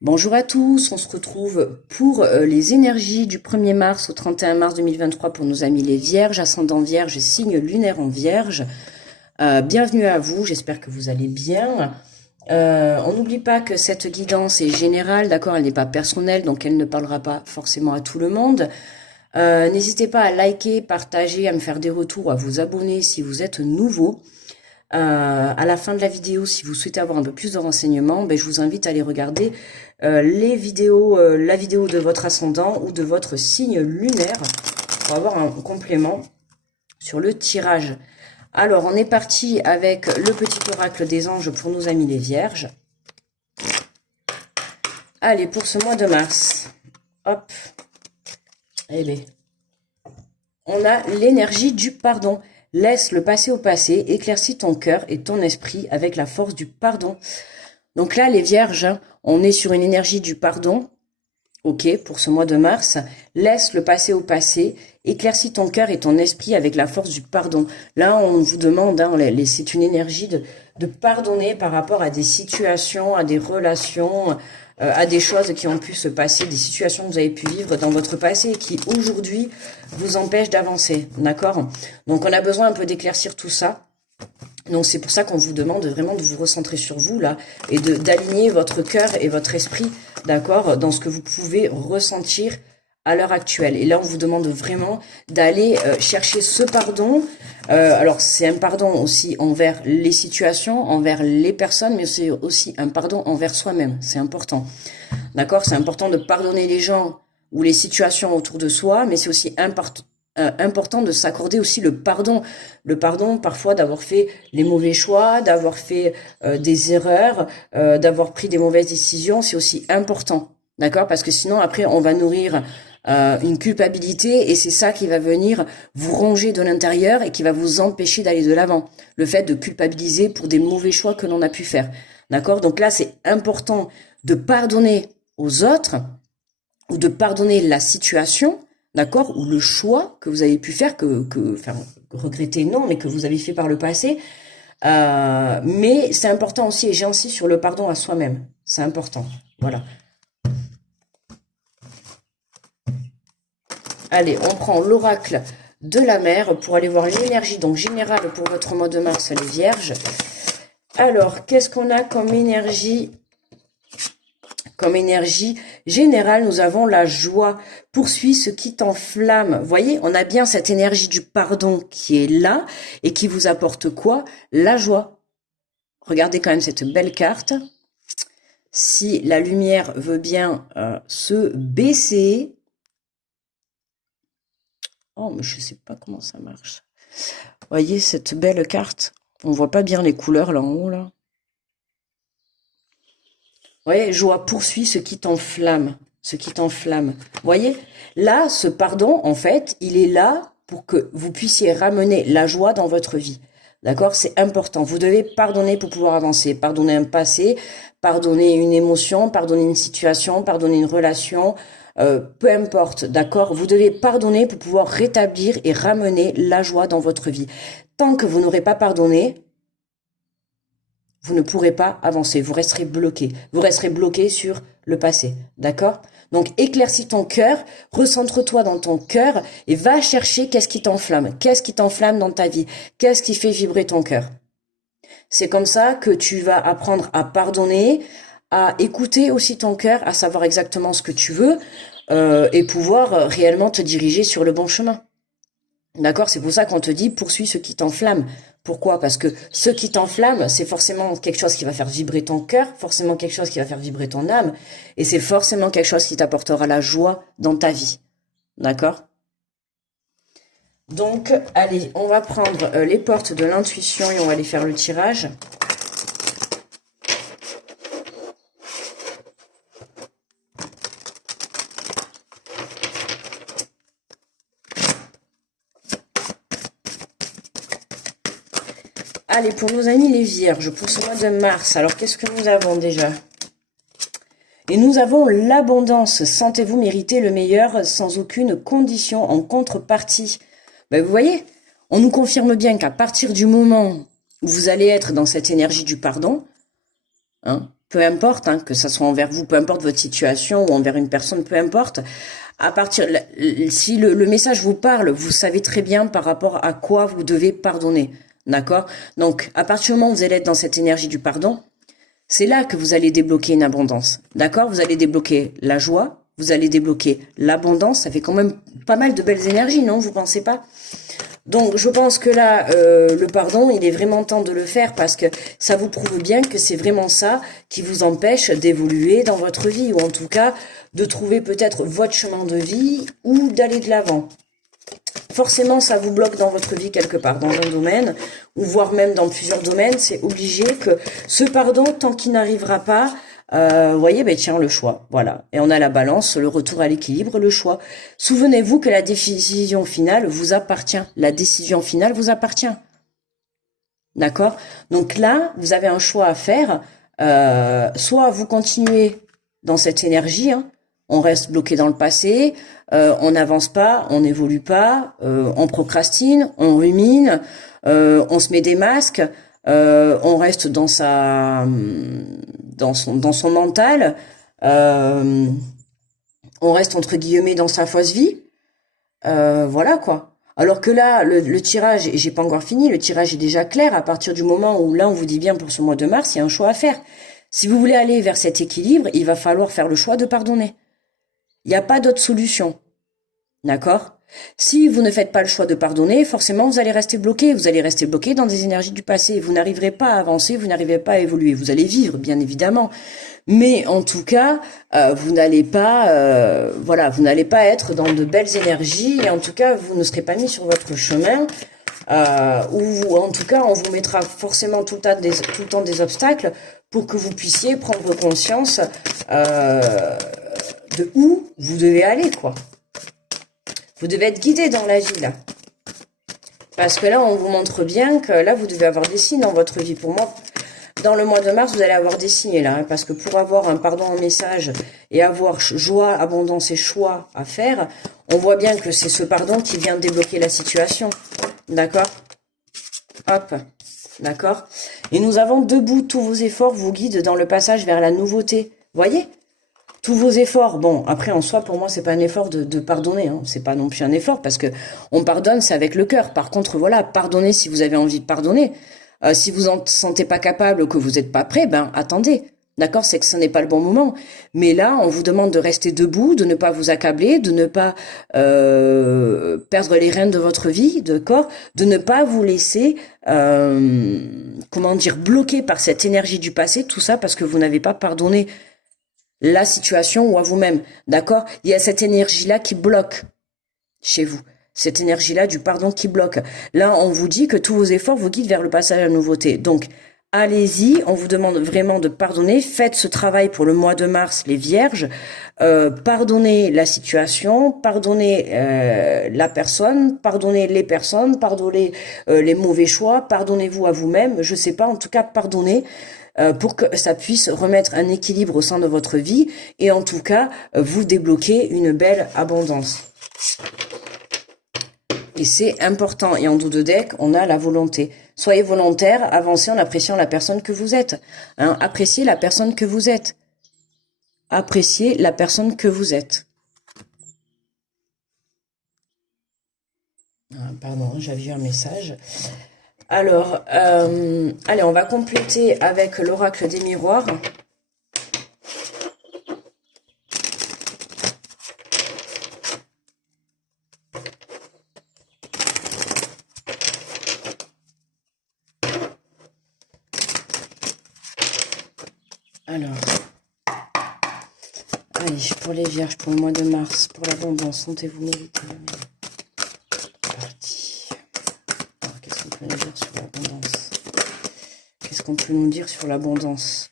Bonjour à tous, on se retrouve pour les énergies du 1er mars au 31 mars 2023 pour nos amis les Vierges, ascendant Vierge, signe lunaire en Vierge. Bienvenue à vous, j'espère que vous allez bien. On n'oublie pas que cette guidance est générale, d'accord, elle n'est pas personnelle, donc elle ne parlera pas forcément à tout le monde. N'hésitez pas à liker, partager, à me faire des retours, à vous abonner si vous êtes nouveau. À la fin de la vidéo, si vous souhaitez avoir un peu plus de renseignements, je vous invite à aller regarder les vidéos, la vidéo de votre ascendant ou de votre signe lunaire pour avoir un complément sur le tirage. Alors, on est parti avec le petit oracle des anges pour nos amis les Vierges. Allez, pour ce mois de mars, hop, allez, on a l'énergie du pardon. Laisse le passé au passé, éclaircis ton cœur et ton esprit avec la force du pardon. Donc là, les Vierges, on est sur une énergie du pardon, ok, pour ce mois de mars. Laisse le passé au passé, éclaircis ton cœur et ton esprit avec la force du pardon. Là, on vous demande, c'est une énergie de pardonner par rapport à des situations, à des relations, à des choses qui ont pu se passer, des situations que vous avez pu vivre dans votre passé et qui aujourd'hui vous empêchent d'avancer, d'accord? Donc on a besoin un peu d'éclaircir tout ça. Donc c'est pour ça qu'on vous demande vraiment de vous recentrer sur vous là et d'aligner votre cœur et votre esprit, d'accord, dans ce que vous pouvez ressentir à l'heure actuelle. Et là on vous demande vraiment d'aller chercher ce pardon. Alors c'est un pardon aussi envers les situations, envers les personnes, mais c'est aussi un pardon envers soi-même. C'est important, d'accord. C'est important de pardonner les gens ou les situations autour de soi, mais c'est aussi important de s'accorder aussi le pardon. Le pardon parfois d'avoir fait les mauvais choix, d'avoir fait des erreurs, d'avoir pris des mauvaises décisions, c'est aussi important, d'accord? Parce que sinon après on va nourrir une culpabilité et c'est ça qui va venir vous ronger de l'intérieur et qui va vous empêcher d'aller de l'avant. Le fait de culpabiliser pour des mauvais choix que l'on a pu faire, d'accord? Donc là c'est important de pardonner aux autres ou de pardonner la situation, d'accord, ou le choix que vous avez pu faire, enfin, regretter non, mais que vous avez fait par le passé. Mais c'est important aussi, et j'insiste sur le pardon à soi-même. C'est important. Voilà. Allez, on prend l'oracle de la mer pour aller voir l'énergie donc générale pour votre mois de mars, les Vierges. Alors, qu'est-ce qu'on a comme énergie? Comme énergie générale, nous avons la joie. Poursuis ce qui t'enflamme. Voyez, on a bien cette énergie du pardon qui est là et qui vous apporte quoi? La joie. Regardez quand même cette belle carte. Si la lumière veut bien se baisser. Oh, mais je sais pas comment ça marche. Voyez cette belle carte. On voit pas bien les couleurs là en haut là. Voyez, joie, poursuis ce qui t'enflamme, ce qui t'enflamme. Voyez, là, ce pardon, en fait, il est là pour que vous puissiez ramener la joie dans votre vie. D'accord? C'est important. Vous devez pardonner pour pouvoir avancer. Pardonner un passé, pardonner une émotion, pardonner une situation, pardonner une relation, peu importe. D'accord? Vous devez pardonner pour pouvoir rétablir et ramener la joie dans votre vie. Tant que vous n'aurez pas pardonné, vous ne pourrez pas avancer, vous resterez bloqué. Vous resterez bloqué sur le passé, d'accord? Donc éclaircis ton cœur, recentre-toi dans ton cœur et va chercher qu'est-ce qui t'enflamme. Qu'est-ce qui t'enflamme dans ta vie? Qu'est-ce qui fait vibrer ton cœur? C'est comme ça que tu vas apprendre à pardonner, à écouter aussi ton cœur, à savoir exactement ce que tu veux et pouvoir réellement te diriger sur le bon chemin. D'accord? C'est pour ça qu'on te dit poursuis ce qui t'enflamme. Pourquoi? Parce que ce qui t'enflamme, c'est forcément quelque chose qui va faire vibrer ton cœur, forcément quelque chose qui va faire vibrer ton âme, et c'est forcément quelque chose qui t'apportera la joie dans ta vie. D'accord? Donc, allez, on va prendre les portes de l'intuition et on va aller faire le tirage. Allez, pour nos amis les Vierges, pour ce mois de mars, alors qu'est-ce que nous avons déjà? Et nous avons l'abondance. Sentez-vous mériter le meilleur sans aucune condition en contrepartie. Vous voyez, on nous confirme bien qu'à partir du moment où vous allez être dans cette énergie du pardon, hein, peu importe, hein, que ça soit envers vous, peu importe votre situation ou envers une personne, peu importe. À partir, si le message vous parle, vous savez très bien par rapport à quoi vous devez pardonner, d'accord? Donc, à partir du moment où vous allez être dans cette énergie du pardon, c'est là que vous allez débloquer une abondance, d'accord? Vous allez débloquer la joie, vous allez débloquer l'abondance. Ça fait quand même pas mal de belles énergies, non? Vous pensez pas? Donc, je pense que là, le pardon, il est vraiment temps de le faire parce que ça vous prouve bien que c'est vraiment ça qui vous empêche d'évoluer dans votre vie ou en tout cas de trouver peut-être votre chemin de vie ou d'aller de l'avant. Forcément, ça vous bloque dans votre vie quelque part, dans un domaine, ou voire même dans plusieurs domaines. C'est obligé que ce pardon, tant qu'il n'arrivera pas, vous voyez, ben tiens, le choix, voilà. Et on a la balance, le retour à l'équilibre, le choix. Souvenez-vous que la décision finale vous appartient. La décision finale vous appartient. D'accord? Donc là, vous avez un choix à faire. Soit vous continuez dans cette énergie, hein, on reste bloqué dans le passé, on n'avance pas, on n'évolue pas, on procrastine, on rumine, on se met des masques, on reste dans dans son mental, on reste entre guillemets dans sa fausse vie, voilà quoi. Alors que là, le tirage, et j'ai pas encore fini, le tirage est déjà clair à partir du moment où là on vous dit bien pour ce mois de mars, il y a un choix à faire. Si vous voulez aller vers cet équilibre, il va falloir faire le choix de pardonner. Il n'y a pas d'autre solution. D'accord? Si vous ne faites pas le choix de pardonner, forcément vous allez rester bloqué. Vous allez rester bloqué dans des énergies du passé. Vous n'arriverez pas à avancer, vous n'arriverez pas à évoluer. Vous allez vivre, bien évidemment. Mais en tout cas, vous n'allez pas, voilà, vous n'allez pas être dans de belles énergies. Et en tout cas, vous ne serez pas mis sur votre chemin. Ou en tout cas, on vous mettra forcément tout le temps des obstacles pour que vous puissiez prendre conscience de où vous devez aller, quoi. Vous devez être guidé dans la vie, là. Parce que là, on vous montre bien que là, vous devez avoir des signes dans votre vie. Pour moi, dans le mois de mars, vous allez avoir des signes, là. Hein, parce que pour avoir un pardon en message et avoir joie, abondance et choix à faire, on voit bien que c'est ce pardon qui vient débloquer la situation. D'accord? Hop. D'accord? Et nous avons debout, tous vos efforts vous guident dans le passage vers la nouveauté. Voyez? Tous vos efforts, bon, après en soi, pour moi, c'est pas un effort de pardonner, hein. C'est pas non plus un effort, parce que on pardonne, c'est avec le cœur. Par contre, voilà, pardonnez si vous avez envie de pardonner. Si vous en sentez pas capable, que vous n'êtes pas prêt, ben attendez. D'accord, c'est que ce n'est pas le bon moment. Mais là, on vous demande de rester debout, de ne pas vous accabler, de ne pas perdre les rênes de votre vie, d'accord, de ne pas vous laisser, comment dire, bloquer par cette énergie du passé, tout ça parce que vous n'avez pas pardonné la situation ou à vous-même, d'accord? Il y a cette énergie-là qui bloque chez vous. Cette énergie-là du pardon qui bloque. Là, on vous dit que tous vos efforts vous guident vers le passage à la nouveauté. Donc, allez-y, on vous demande vraiment de pardonner. Faites ce travail pour le mois de mars, les vierges. Pardonnez la situation, pardonnez la personne, pardonnez les personnes, pardonnez les mauvais choix, pardonnez-vous à vous-même. Je sais pas, en tout cas, pardonnez. Pour que ça puisse remettre un équilibre au sein de votre vie et en tout cas vous débloquer une belle abondance. Et c'est important. Et en dos de deck, on a la volonté. Soyez volontaire, avancez en appréciant la personne que vous êtes. Hein, appréciez la personne que vous êtes. Appréciez la personne que vous êtes. Ah, pardon, j'avais vu un message. Alors, allez, on va compléter avec l'oracle des miroirs. Alors, allez, pour les vierges, pour le mois de mars, pour l'abondance, sentez-vous mériter. Parti. Alors, qu'est-ce qu'on peut nous dire sur l'abondance? Qu'est-ce qu'on peut nous dire sur l'abondance?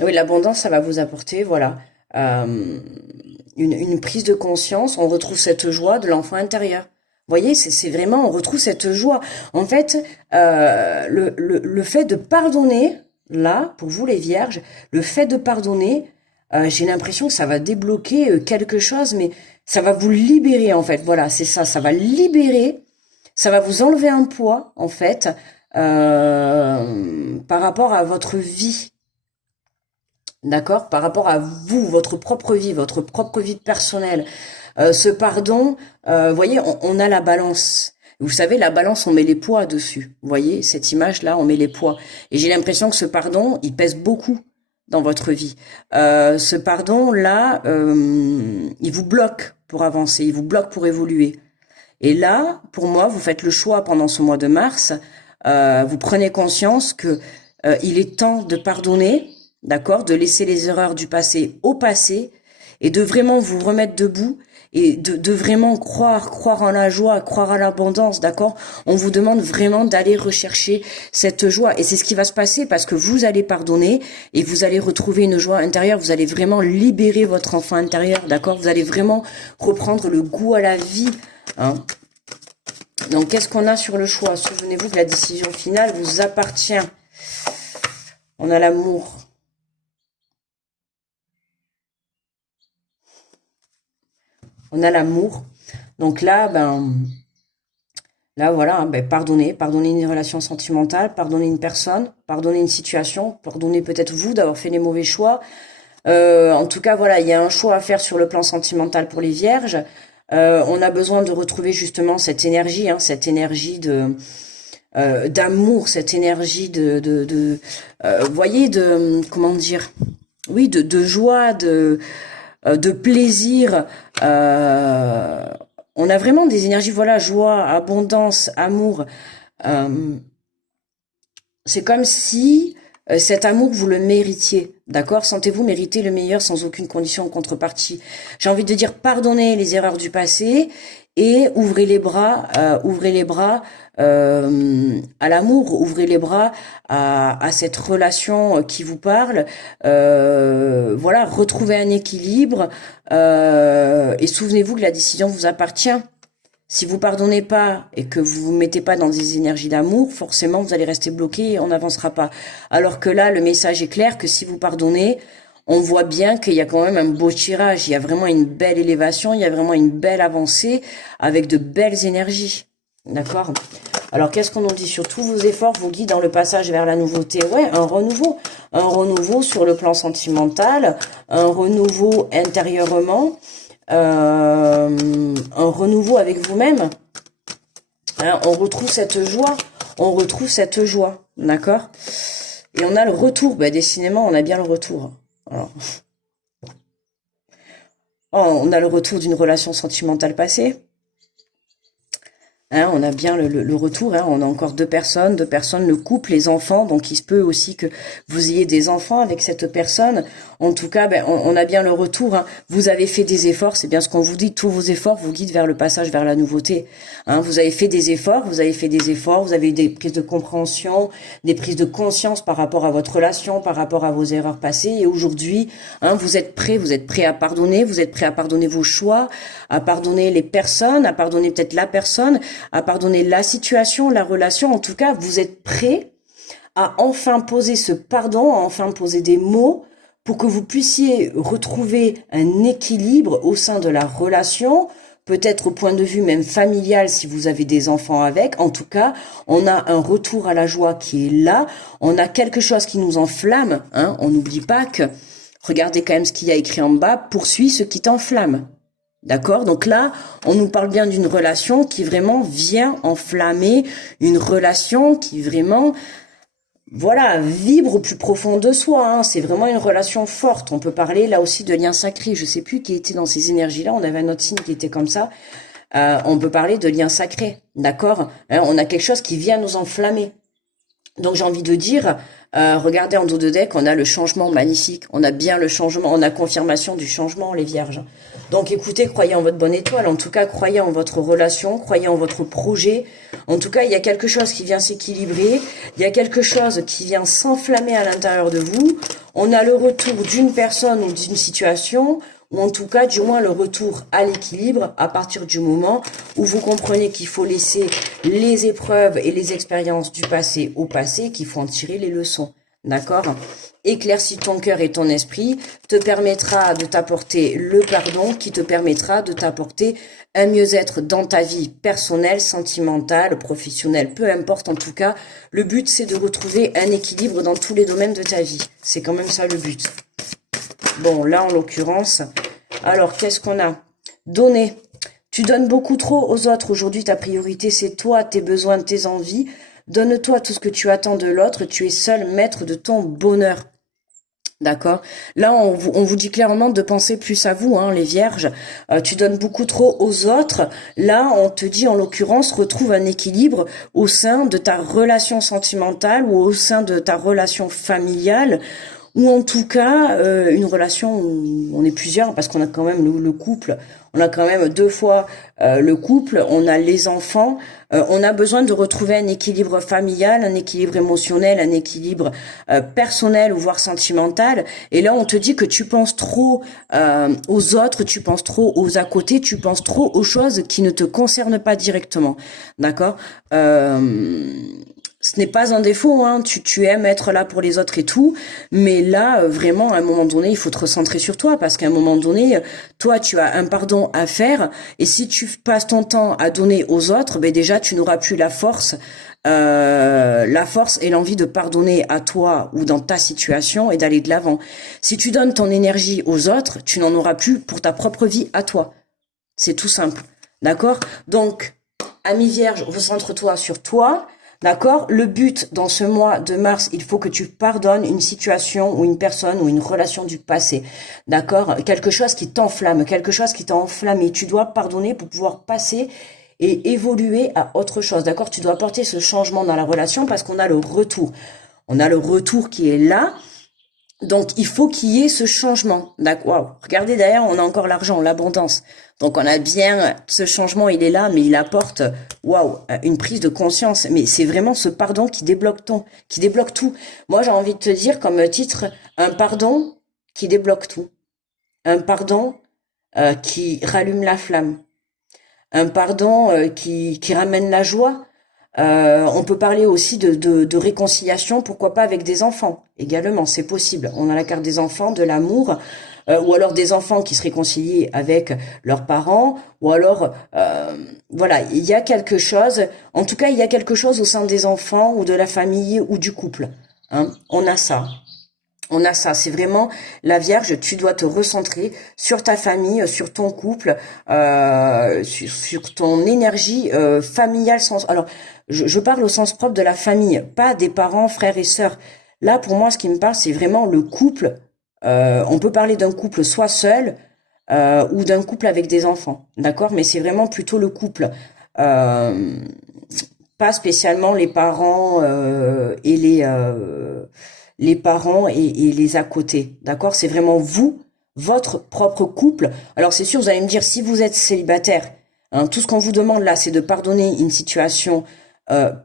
Oui, l'abondance, ça va vous apporter, voilà, une prise de conscience. On retrouve cette joie de l'enfant intérieur. Vous voyez, c'est vraiment, on retrouve cette joie. En fait, le fait de pardonner, là, pour vous les vierges, le fait de pardonner, j'ai l'impression que ça va débloquer quelque chose, mais ça va vous libérer, en fait. Voilà, c'est ça, ça va libérer, ça va vous enlever un poids, en fait, par rapport à votre vie. d'accord, par rapport à vous, votre propre vie personnelle. Ce pardon, vous voyez, on a la balance. Vous savez, la balance, on met les poids dessus. Vous voyez, cette image-là, on met les poids. Et j'ai l'impression que ce pardon, il pèse beaucoup dans votre vie. Ce pardon-là, il vous bloque pour avancer, il vous bloque pour évoluer. Et là, pour moi, vous faites le choix pendant ce mois de mars, vous prenez conscience que il est temps de pardonner, d'accord, de laisser les erreurs du passé au passé et de vraiment vous remettre debout et de vraiment croire en la joie, croire à l'abondance, d'accord? On vous demande vraiment d'aller rechercher cette joie et c'est ce qui va se passer parce que vous allez pardonner et vous allez retrouver une joie intérieure, vous allez vraiment libérer votre enfant intérieur, d'accord? Vous allez vraiment reprendre le goût à la vie, hein? Donc, qu'est-ce qu'on a sur le choix? Souvenez-vous que la décision finale vous appartient. On a l'amour. On a l'amour. Donc là, là voilà, hein, pardonner une relation sentimentale, pardonner une personne, pardonner une situation, pardonner peut-être vous d'avoir fait les mauvais choix. En tout cas, voilà, il y a un choix à faire sur le plan sentimental pour les vierges. On a besoin de retrouver justement cette énergie, hein, cette énergie de d'amour, cette énergie vous voyez, de comment dire, oui, de joie, de plaisir. On a vraiment des énergies, voilà, joie, abondance, amour. Euh, c'est comme si cet amour, vous le méritiez, d'accord? Sentez-vous mériter le meilleur sans aucune condition en contrepartie. J'ai envie de dire, pardonnez les erreurs du passé et ouvrez les bras à l'amour, ouvrez les bras à cette relation qui vous parle. Voilà, retrouvez un équilibre et souvenez-vous que la décision vous appartient. Si vous pardonnez pas et que vous vous mettez pas dans des énergies d'amour, forcément vous allez rester bloqué et on n'avancera pas. Alors que là, le message est clair que si vous pardonnez, on voit bien qu'il y a quand même un beau tirage, il y a vraiment une belle élévation, il y a vraiment une belle avancée avec de belles énergies. D'accord? Alors qu'est-ce qu'on nous dit? Sur tous vos efforts vous guident dans le passage vers la nouveauté. Ouais, un renouveau. Un renouveau sur le plan sentimental, un renouveau intérieurement. Un renouveau avec vous-même, hein, on retrouve cette joie, d'accord? Et on a le retour, décidément, on a bien le retour. Alors, on a le retour d'une relation sentimentale passée. Hein, on a bien le retour, hein, on a encore deux personnes, le couple, les enfants, donc il se peut aussi que vous ayez des enfants avec cette personne. En tout cas, on a bien le retour, hein. Vous avez fait des efforts, c'est bien ce qu'on vous dit, tous vos efforts vous guident vers le passage vers la nouveauté. Hein, vous avez fait des efforts, vous avez eu des prises de compréhension, des prises de conscience par rapport à votre relation, par rapport à vos erreurs passées, et aujourd'hui, hein, vous êtes prêt à pardonner, vous êtes prêt à pardonner vos choix, à pardonner les personnes, à pardonner peut-être la personne, à pardonner la situation, la relation. En tout cas, vous êtes prêt à enfin poser ce pardon, à enfin poser des mots pour que vous puissiez retrouver un équilibre au sein de la relation, peut-être au point de vue même familial si vous avez des enfants avec. En tout cas, on a un retour à la joie qui est là. On a quelque chose qui nous enflamme. Hein. On n'oublie pas que, regardez quand même ce qu'il y a écrit en bas, poursuis ce qui t'enflamme. D'accord? Donc là, on nous parle bien d'une relation qui vraiment vient enflammer, une relation qui vraiment, voilà, vibre au plus profond de soi. Hein. C'est vraiment une relation forte. On peut parler là aussi de lien sacré. Je sais plus qui était dans ces énergies-là. On avait un autre signe qui était comme ça. On peut parler de lien sacré. D'accord? Hein, on a quelque chose qui vient nous enflammer. Donc j'ai envie de dire, regardez en dos de deck, on a le changement magnifique, on a bien le changement, on a confirmation du changement, les vierges. Donc écoutez, croyez en votre bonne étoile, en tout cas croyez en votre relation, croyez en votre projet. En tout cas, il y a quelque chose qui vient s'équilibrer, il y a quelque chose qui vient s'enflammer à l'intérieur de vous. On a le retour d'une personne ou d'une situation, ou en tout cas, du moins, le retour à l'équilibre à partir du moment où vous comprenez qu'il faut laisser les épreuves et les expériences du passé au passé, qu'il faut en tirer les leçons. d'accord? Éclaircit ton cœur et ton esprit, te permettra de t'apporter le pardon qui te permettra de t'apporter un mieux-être dans ta vie personnelle, sentimentale, professionnelle, peu importe en tout cas. Le but, c'est de retrouver un équilibre dans tous les domaines de ta vie. C'est quand même ça le but. Bon, là, en l'occurrence, alors, qu'est-ce qu'on a? Donner. Tu donnes beaucoup trop aux autres. Aujourd'hui, ta priorité, c'est toi, tes besoins, tes envies. Donne-toi tout ce que tu attends de l'autre. Tu es seul maître de ton bonheur. D'accord? Là, on vous dit clairement de penser plus à vous, hein, les vierges. Tu donnes beaucoup trop aux autres. Là, on te dit, en l'occurrence, retrouve un équilibre au sein de ta relation sentimentale ou au sein de ta relation familiale. Ou en tout cas, une relation où on est plusieurs, parce qu'on a quand même le couple, on a quand même deux fois le couple, on a les enfants, on a besoin de retrouver un équilibre familial, un équilibre émotionnel, un équilibre personnel ou voire sentimental. Et là, on te dit que tu penses trop aux autres, tu penses trop aux à côté, tu penses trop aux choses qui ne te concernent pas directement. D'accord? Ce n'est pas un défaut, hein. Tu aimes être là pour les autres et tout, mais là, vraiment, à un moment donné, il faut te recentrer sur toi, parce qu'à un moment donné, toi, tu as un pardon à faire, et si tu passes ton temps à donner aux autres, ben déjà, tu n'auras plus la force et l'envie de pardonner à toi ou dans ta situation et d'aller de l'avant. Si tu donnes ton énergie aux autres, tu n'en auras plus pour ta propre vie à toi. C'est tout simple, d'accord? Donc, ami vierge, recentre-toi sur toi. D'accord? Le but dans ce mois de mars, il faut que tu pardonnes une situation ou une personne ou une relation du passé. D'accord? Quelque chose qui t'enflamme, quelque chose qui t'a enflammé. Tu dois pardonner pour pouvoir passer et évoluer à autre chose. D'accord? Tu dois apporter ce changement dans la relation parce qu'on a le retour. On a le retour qui est là. Donc, il faut qu'il y ait ce changement. D'accord. Wow. Regardez derrière, on a encore l'argent, l'abondance. Donc, on a bien ce changement, il est là, mais il apporte, waouh, une prise de conscience. Mais c'est vraiment ce pardon qui débloque tout. Moi, j'ai envie de te dire comme titre, un pardon qui débloque tout. Un pardon qui rallume la flamme. Un pardon qui ramène la joie. On peut parler aussi de réconciliation, pourquoi pas avec des enfants également, c'est possible. On a la carte des enfants, de l'amour, ou alors des enfants qui se réconcilient avec leurs parents, ou alors, voilà, il y a quelque chose, en tout cas, il y a quelque chose au sein des enfants, ou de la famille, ou du couple. Hein. On a ça. On a ça, c'est vraiment la Vierge, tu dois te recentrer sur ta famille, sur ton couple, sur ton énergie familiale. Alors, je parle au sens propre de la famille, pas des parents, frères et sœurs. Là, pour moi, ce qui me parle, c'est vraiment le couple. On peut parler d'un couple soit seul ou d'un couple avec des enfants, d'accord? Mais c'est vraiment plutôt le couple. Pas spécialement les parents et les parents et les à côté, d'accord? C'est vraiment vous, votre propre couple. Alors c'est sûr, vous allez me dire, si vous êtes célibataire, hein, tout ce qu'on vous demande là, c'est de pardonner une situation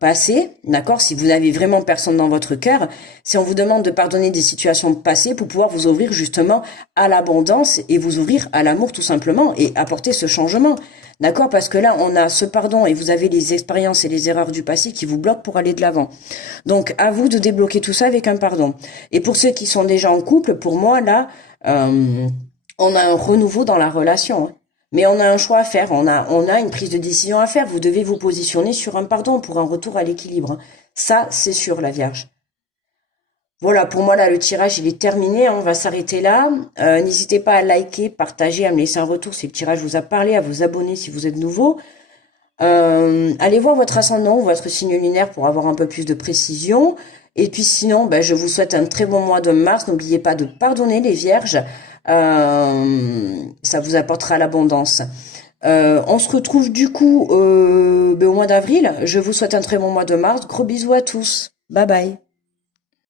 passée, d'accord? Si vous n'avez vraiment personne dans votre cœur, si on vous demande de pardonner des situations passées pour pouvoir vous ouvrir justement à l'abondance et vous ouvrir à l'amour tout simplement et apporter ce changement. D'accord? Parce que là, on a ce pardon et vous avez les expériences et les erreurs du passé qui vous bloquent pour aller de l'avant. Donc, à vous de débloquer tout ça avec un pardon. Et pour ceux qui sont déjà en couple, pour moi, là, on a un renouveau dans la relation. Hein. Mais on a un choix à faire, on a une prise de décision à faire. Vous devez vous positionner sur un pardon pour un retour à l'équilibre. Ça, c'est sûr, la Vierge. Voilà, pour moi, là, le tirage, il est terminé. Hein, on va s'arrêter là. N'hésitez pas à liker, partager, à me laisser un retour si le tirage vous a parlé, à vous abonner si vous êtes nouveau. Allez voir votre ascendant ou votre signe lunaire pour avoir un peu plus de précision. Et puis sinon, je vous souhaite un très bon mois de mars. N'oubliez pas de pardonner les vierges. Ça vous apportera l'abondance. On se retrouve du coup au mois d'avril. Je vous souhaite un très bon mois de mars. Gros bisous à tous. Bye bye.